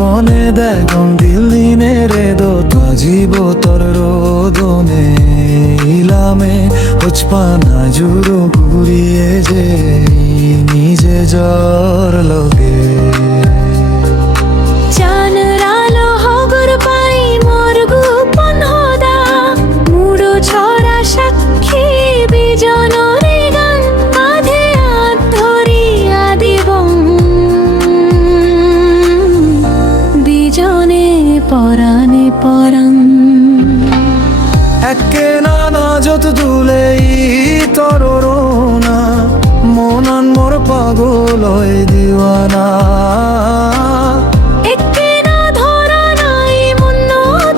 শবনে দেখম দিল দিনে রে দো তাজিব তর রোদনে ইলামে হুচপানা জুরো ঘুরিয়ে যে নিজে জ্বর লগে পরাণে পরাণ একে নানা যত দুলেই তর রোনা মনান মোর পাগল হয় দিওয়ানা একে না ধরা নাই মন্ন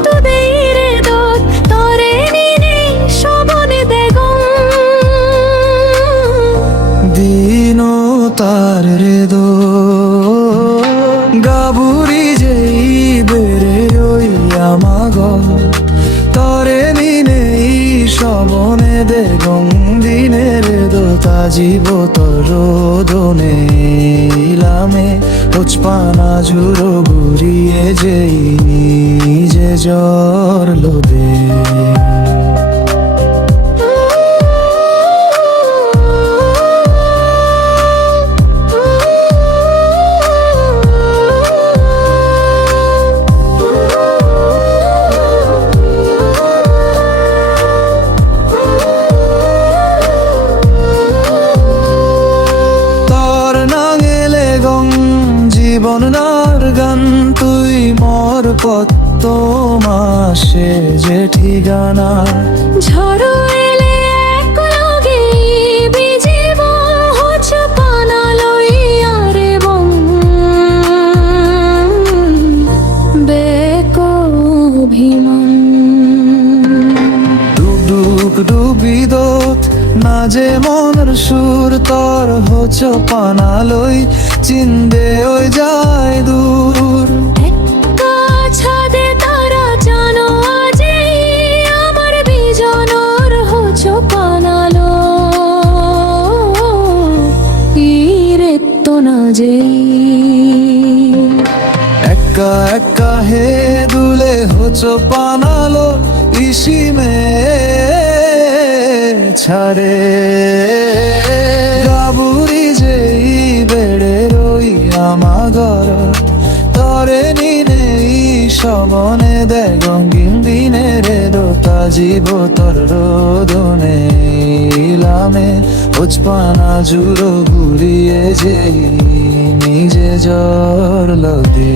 তু দেই রে দত তরে নিনে শবনে দেগম দিন তার রে দো গাবুরি যেই বেড়ে ওই আমাগ তরে নিনে শবনে দেগম দিনের দোতা জীব তর রোদনে ইলামে হুচপানা জুরো ঘুরিয়ে যেই নিজে জ্বর লোদে জীবন নার গান তুই মোর কত মাসে যে ঠিকানা ঝড়ো এলে এক লগে বিজিব হুচপানা লইয়া রে বং বেক অভিমান ডুব ডুব ডুবি দোত না যে মনের সুর তর হুচপানা লই চিনবে ওই যায় দূর একা ছাদে তারা জানো আজি আমার বিজনর হুচপানা লো ইরে তো না যেই একা একা হে দুলে হুচপানা লো ইসিমে ছাড়ে গাবুরি যেই বেড়ে রই আমাগর তরে নিনে শবনে দেয় রঙিন দিনের দোতা জীব তর রোদনে ইলামে হুচপানা জুরো ঘুরিয়ে যেই নিজে জ্বর লদে